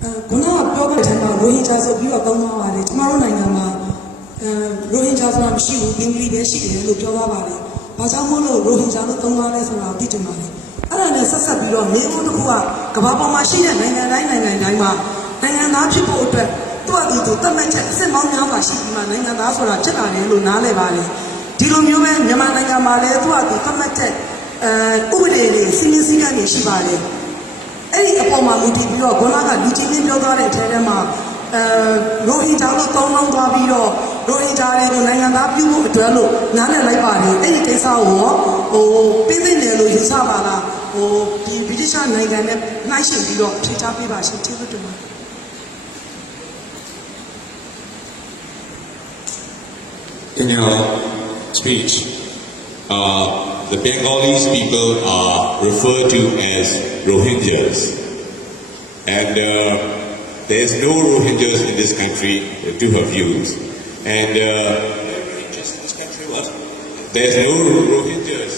Guna Bogotana, Rohingyas of Yogama, tomorrow night, Rohingyas from Shiu, English, Lujola Valley, Pajamulo, Rohingyas, Tomales, and our Ditamani. I don't know, Sasabilo, Nehua, Kababa machine, and 999, and now people to the match, send on Yamashima, and that's what I check on Lunale Valley. Dilume, Yamananga Male, to the match, Ude, singing and Shibale. Any upon my Mutibio, Gonaga, Little Yoga, Telema, Rohingya, Tono, Rohingya, and Abu, Delo, Nana Labani, any case I war, or Pizzinello, Hisabala, or the British and Nation Biro, Chitapi, In your speech, the Bengalis people are referred to as Rohingyas, and there's no Rohingyas in this country to her views. And Rohingyas in this country, what? There's no Rohingyas,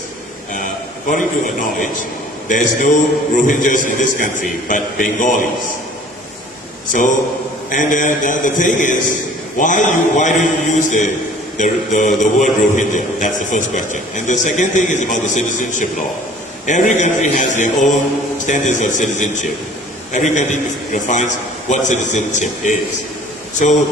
according to her knowledge. There's no Rohingyas in this country, but Bengalis. So, and the thing is, why do you use the word Rohingya? That's the first question. And the second thing is about the citizenship law. Every country has their own standards of citizenship. Every country defines what citizenship is. So,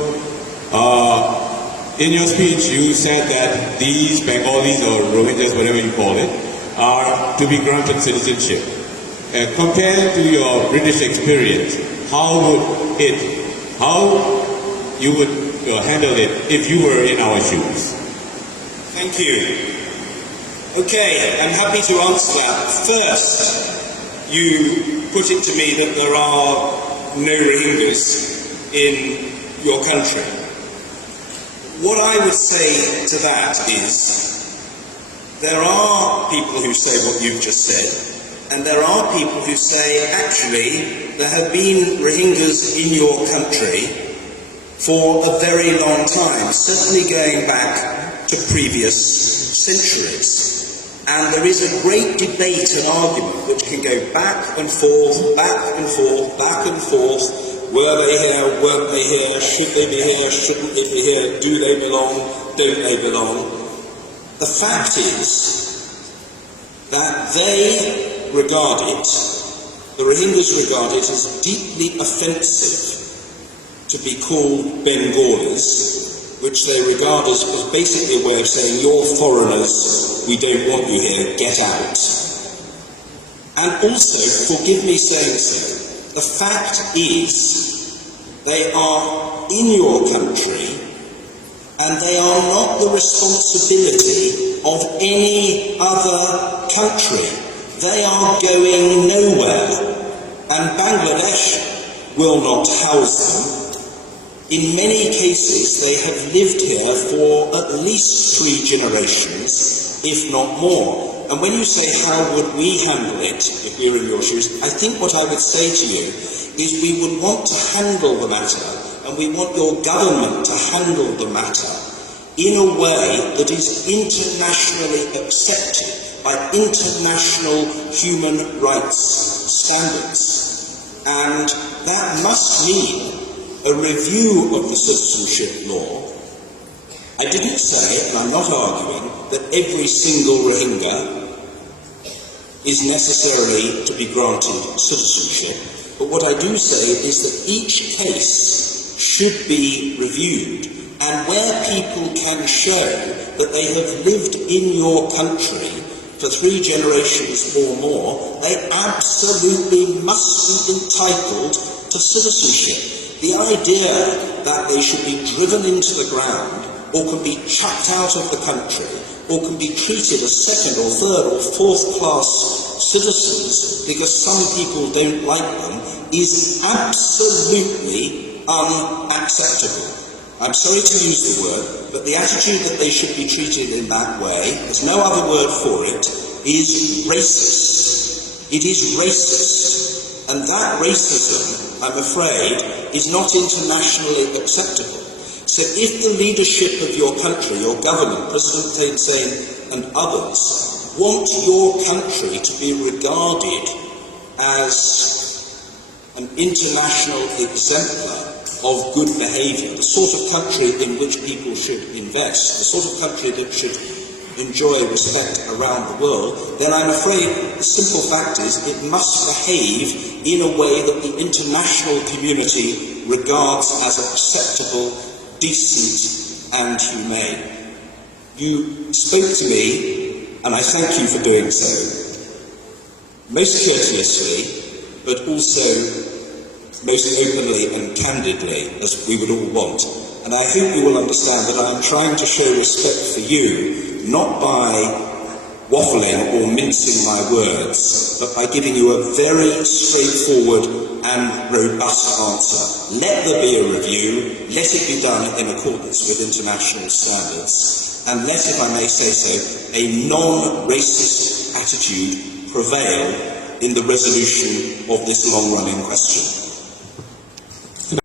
in your speech, you said that these Bengalis or Rohingyas, whatever you call it, are to be granted citizenship. Compared to your British experience, how you would handle it if you were in our shoes? Thank you. Okay, I'm happy to answer that. First, you put it to me that there are no Rohingyas in your country. What I would say to that is there are people who say what you've just said, and there are people who say, actually, there have been Rohingyas in your country for a very long time, certainly going back to previous centuries. And there is a great debate and argument which can go back and forth, back and forth, back and forth. Were they here, weren't they here, should they be here, shouldn't they be here, do they belong, don't they belong? The fact is that they regard it, the Rohingyas regard it as deeply offensive to be called Bengalis, which they regard as basically a way of saying, you're foreigners, we don't want you here, get out. And also, forgive me saying so, the fact is, they are in your country, and they are not the responsibility of any other country. They are going nowhere, and Bangladesh will not house them. In many cases, they have lived here for at least 3 generations, if not more. And when you say, how would we handle it if we were in your shoes, I think what I would say to you is we would want to handle the matter, and we want your government to handle the matter in a way that is internationally accepted by international human rights standards. And that must mean a review of the citizenship law. I didn't say, and I'm not arguing, that every single Rohingya is necessarily to be granted citizenship, but what I do say is that each case should be reviewed, and where people can show that they have lived in your country for 3 generations or more, they absolutely must be entitled to citizenship. The idea that they should be driven into the ground, or can be chucked out of the country, or can be treated as 2nd or 3rd or 4th class citizens because some people don't like them, is absolutely unacceptable. I'm sorry to use the word, but the attitude that they should be treated in that way, there's no other word for it, is racist. It is racist. And that racism, I'm afraid, is not internationally acceptable. So if the leadership of your country, your government, President Thein Sein and others, want your country to be regarded as an international exemplar of good behaviour, the sort of country in which people should invest, the sort of country that should enjoy respect around the world, then I'm afraid the simple fact is it must behave in a way that the international community regards as acceptable, decent and humane. You spoke to me, and I thank you for doing so, most courteously, but also most openly and candidly, as we would all want. And I hope you will understand that I am trying to show respect for you, not by waffling or mincing my words, but by giving you a very straightforward and robust answer. Let there be a review, let it be done in accordance with international standards, and let, if I may say so, a non-racist attitude prevail in the resolution of this long-running question.